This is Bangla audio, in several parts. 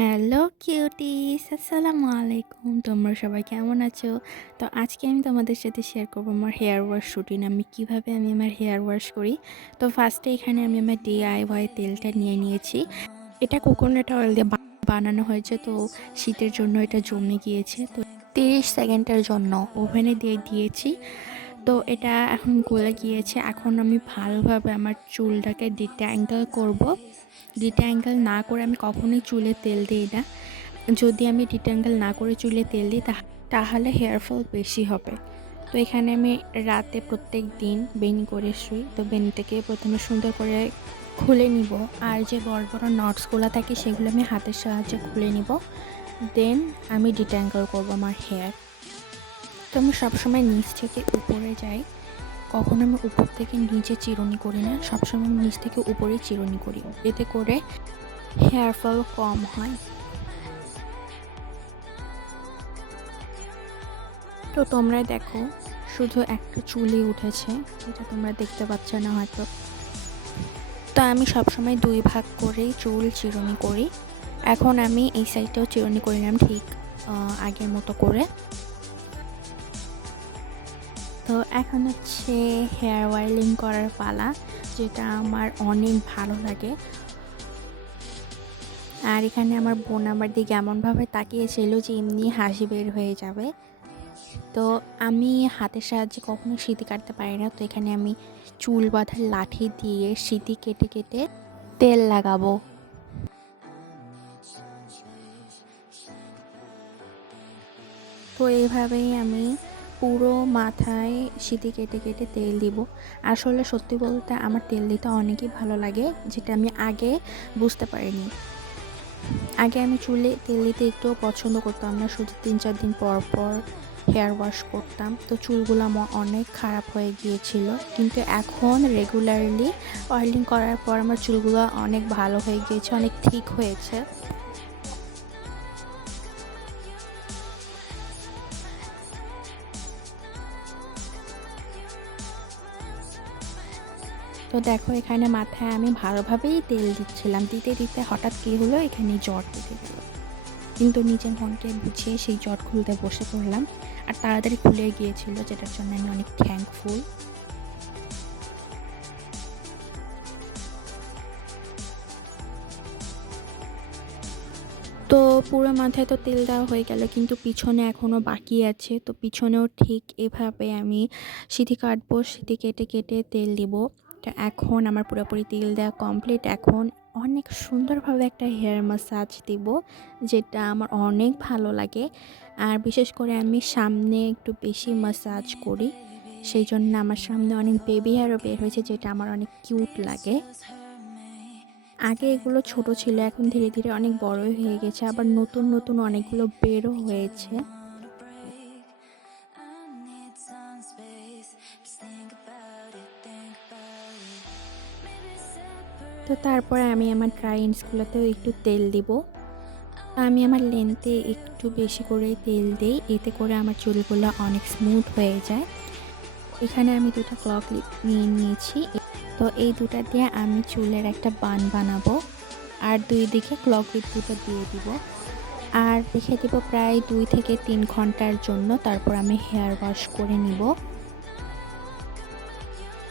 হ্যালো কিউটিস, আসসালামু আলাইকুম। তোমরা সবাই কেমন আছো? তো আজকে আমি তোমাদের সাথে শেয়ার করবো আমার হেয়ার ওয়াশ রুটিন। আমি কিভাবে আমার হেয়ার ওয়াশ করি। তো ফার্স্টে এখানে আমি আমার DIY তেলটা নিয়ে নিয়েছি। এটা কোকোনাট অয়েল দিয়ে বানানো হয়েছে। তো শীতের জন্য এটা জমে গিয়েছে, তো 30 সেকেন্ডের জন্য ওভেনে দিয়ে দিয়েছি। তো এটা এখন গলে গিয়েছে। এখন আমি ভালোভাবে আমার চুলটাকে ডিট্যাঙ্গল করব। ডিট্যাঙ্গল না করে আমি কখনোই চুলে তেল দিই না। যদি আমি ডিট্যাঙ্গল না করে চুলে তেল দিই তাহলে হেয়ার ফল বেশি হবে। তো এখানে আমি রাতে প্রত্যেক দিন বেনি করে শুই। তো বেনিটাকে প্রথমে সুন্দর করে খুলে নিব, আর যে বড় বড় নটসগুলো থাকে সেগুলো আমি হাতের সাহায্যে খুলে নিব। দেন আমি ডিট্যাঙ্গল করব আমার হেয়ার। তো আমি সবসময় নিচ থেকে উপরে যাই, কখনো আমি উপর থেকে নিচে চিরুনি করি না। সবসময় আমি নিচ থেকে উপরেই চিরুনি করি, এতে করে হেয়ার ফল কম হয়। তো তোমরা দেখো, শুধু একটা চুলই উঠেছে, যেটা তোমরা দেখতে পাচ্ছ না হয়তো। তো আমি সবসময় 2 ভাগ করেই চুল চিরুনি করি। এখন আমি এই সাইডটাও চিরুনি করে নিলাম ঠিক আগের মতো করে। তো এখন হচ্ছে হেয়ার অয়েলিং করার পালা, যেটা আমার অনেক ভালো লাগে। আর এখানে আমার বোন আমার দিকে এমনভাবে তাকিয়েছিল যে এমনি হাসি বের হয়ে যাবে। তো আমি হাতের সাহায্যে কখনো সিঁথি কাটতে পারি না। তো এখানে আমি চুল বাঁধার লাঠি দিয়ে সিঁথি কেটে কেটে তেল লাগাবো। তো এইভাবেই আমি পুরো মাথায় সিঁথি কেটে কেটে তেল দিব। আসলে সত্যি বলতে আমার তেল দিতে অনেকই ভালো লাগে, যেটা আমি আগে বুঝতে পারিনি। আগে আমি চুলে তেল দিতে একটুও পছন্দ করতাম না, শুধু 3-4 দিন পর পর হেয়ার ওয়াশ করতাম। তো চুলগুলো আমার অনেক খারাপ হয়ে গিয়েছিল, কিন্তু এখন রেগুলারলি অয়েলিং করার পর আমার চুলগুলো অনেক ভালো হয়ে গিয়েছে, অনেক ঠিক হয়েছে। তো দেখো, এখানে মাথায় আমি ভালোভাবেই তেল দিচ্ছিলাম, দিতে দিতে হঠাৎ কী হলো, এখানে জট লেগে গেল। কিন্তু নিজের মনকে বুঝিয়ে সেই জট খুলতে বসে পড়লাম, আর তাড়াতাড়ি খুলে গিয়েছিল, যেটার জন্য আমি অনেক থ্যাঙ্কফুল। তো পুরো মাথায় তো তেল দেওয়া হয়ে গেল, কিন্তু পিছনে এখনও বাকি আছে। তো পিছনেও ঠিক এভাবে আমি সিঁথি কাটবো, সিঁথি কেটে কেটে তেল দিব। তো এখন আমার পুরোপুরি তেল দেওয়া কমপ্লিট। এখন অনেক সুন্দরভাবে একটা হেয়ার ম্যাসাজ দিব, যেটা আমার অনেক ভালো লাগে। আর বিশেষ করে আমি সামনে একটু বেশি ম্যাসাজ করি, সেই জন্য আমার সামনে অনেক বেবি হেয়ারও বের হয়েছে, যেটা আমার অনেক কিউট লাগে। আগে এগুলো ছোট ছিল, এখন ধীরে ধীরে অনেক বড়ই হয়ে গেছে, আবার নতুন নতুন অনেকগুলো বেরও হয়েছে। তো তারপরে আমি আমার ড্রাই এন্ডসগুলোতেও একটু তেল দিব। আমি আমার লেন্থে একটু বেশি করে তেল দিই, এতে করে আমার চুলগুলো অনেক স্মুথ হয়ে যায়। এখানে আমি 2টা ক্লক ক্লিপ নিয়ে নিয়েছি। তো এই 2টা দিয়ে আমি চুলের একটা বান বানাবো, আর 2 দিকে ক্লক ক্লিপ 2টা দিয়ে দিব। আর রেখে দিব প্রায় 2 থেকে 3 ঘন্টার জন্য, তারপর আমি হেয়ার ওয়াশ করে নিব।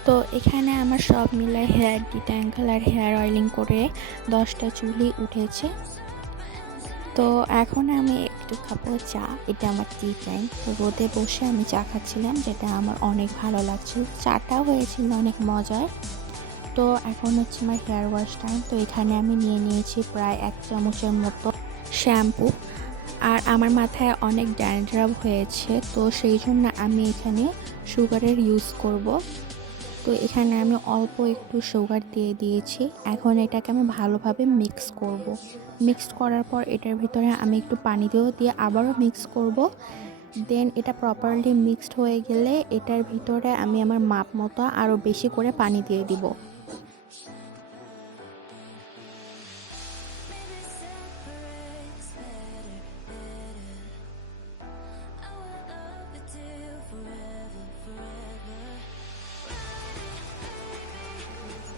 তো এখানে আমার সব মিলায় হেয়ার ডিট্যাঙ্গল আর হেয়ার অয়েলিং করে 10টা চুলই উঠেছে। তো এখন আমি একটু খাবো চা, এটা আমার টি টাইম। তো রোদে বসে আমি চা খাচ্ছিলাম, যেটা আমার অনেক ভালো লাগছিল। চাটাও হয়েছিল অনেক মজার। তো এখন হচ্ছে আমার হেয়ার ওয়াশ টাইম। তো এখানে আমি নিয়ে নিয়েছি প্রায় 1 চামচের মতো শ্যাম্পু। আর আমার মাথায় অনেক ড্যান্ড্রাফ হয়েছে, তো সেই জন্য আমি এখানে সুগারের ইউজ করব। তো এখানে আমি অল্প একটু সুগার দিয়ে দিয়েছি। এখন এটাকে আমি ভালোভাবে মিক্স করব। মিক্স করার পর এটার ভিতরে আমি একটু পানি দিয়ে আবারও মিক্স করব। দেন এটা প্রপারলি মিক্সড হয়ে গেলে এটার ভিতরে আমি আমার মাপ মতো আরও বেশি করে পানি দিয়ে দিব।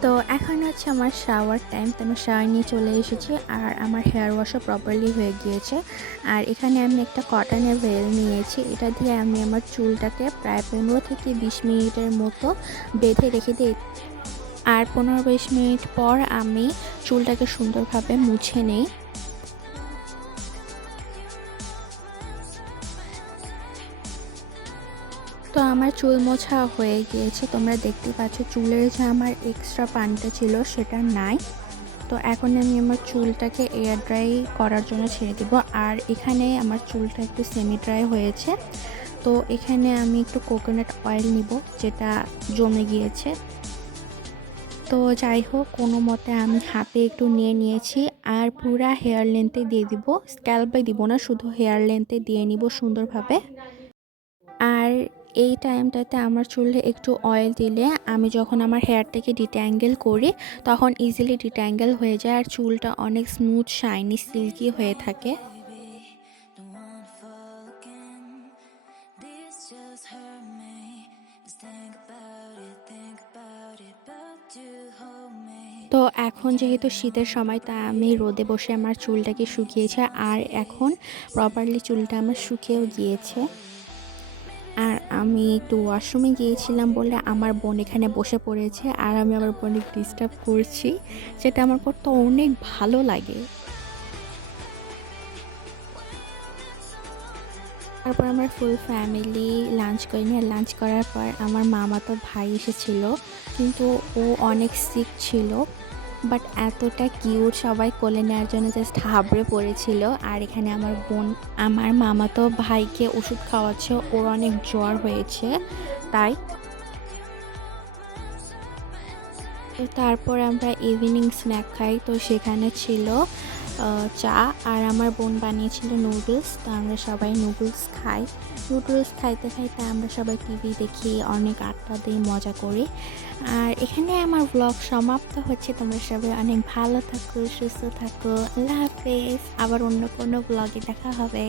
তো তো এখন হচ্ছে আমার শাওয়ার টাইম, তো আমি শাওয়ার নিয়ে চলে এসেছি আর আমার হেয়ার ওয়াশও প্রপারলি হয়ে গিয়েছে। আর এখানে আমি একটা কটনের ভেল নিয়েছি, এটা দিয়ে আমি আমার চুলটাকে প্রায় 15 থেকে 20 মিনিটের মতো বেঁধে রেখে দিই। আর 15-20 মিনিট পর আমি চুলটাকে সুন্দরভাবে মুছে নেই। তো আমার চুল মোছা হয়ে গিয়েছে, তোমরা দেখতেই পাচ্ছ চুলের যে আমার এক্সট্রা পানিটা ছিল সেটা নাই। তো এখন আমি আমার চুলটাকে এয়ার ড্রাই করার জন্য ছেড়ে দিব। আর এখানে আমার চুলটা একটু সেমি ড্রাই হয়েছে, তো এখানে আমি একটু কোকোনাট অয়েল নিব যেটা জমে গিয়েছে। তো যাই হোক, কোনো মতে আমি হাতে একটু নিয়ে নিয়েছি আর পুরা হেয়ার লেন্থে দিয়ে দিব, স্ক্যাল্পে দিব না, শুধু হেয়ার লেন্থে দিয়ে নিব সুন্দরভাবে। আর এই টাইমটাতে আমার চুলে একটু অয়েল দিলে আমি যখন আমার হেয়ারটাকে ডিট্যাঙ্গেল করি তখন ইজিলি ডিট্যাঙ্গেল হয়ে যায় আর চুলটা অনেক স্মুথ, শাইনি, সিল্কি হয়ে থাকে। তো এখন যেহেতু শীতের সময়, তা আমি রোদে বসে আমার চুলটাকে শুকিয়েছে আর এখন প্রপারলি চুলটা আমার শুকিয়েও গিয়েছে। আর আমি একটু ওয়াশরুমে গিয়েছিলাম বলে আমার বোন এখানে বসে পড়েছে আর আমি আমার বোনকে ডিস্টার্ব করছি, যেটা আমার করতে অনেক ভালো লাগে। তারপর আমার ফুল ফ্যামিলি লাঞ্চ করে নিয়ে, লাঞ্চ করার পর আমার মামাতো ভাই এসেছিল, কিন্তু ও অনেক সিক ছিল, বাট এতটা কিউট, সবাই কোলে নেওয়ার জন্য জাস্ট হাবড়ে পড়েছিল। আর এখানে আমার বোন আমার মামাতো ভাইকে ওষুধ খাওয়াচ্ছে, ওর অনেক জ্বর হয়েছে তাই। তো তারপর আমরা ইভিনিং স্ন্যাক খাই, তো সেখানে ছিল চা আর আমার বোন বানিয়েছিল নুডলস, তো আমরা সবাই নুডলস খাই। নুডলস খাইতে খাইতে আমরা সবাই টিভি দেখি, অনেক আড্ডা দিই, মজা করি। আর এখানে আমার ব্লগ সমাপ্ত হচ্ছে, তোমরা সবাই অনেক ভালো থাকো, সুস্থ থাকো, আল্লাহ হাফেজ। আবার অন্য কোনো ব্লগে দেখা হবে।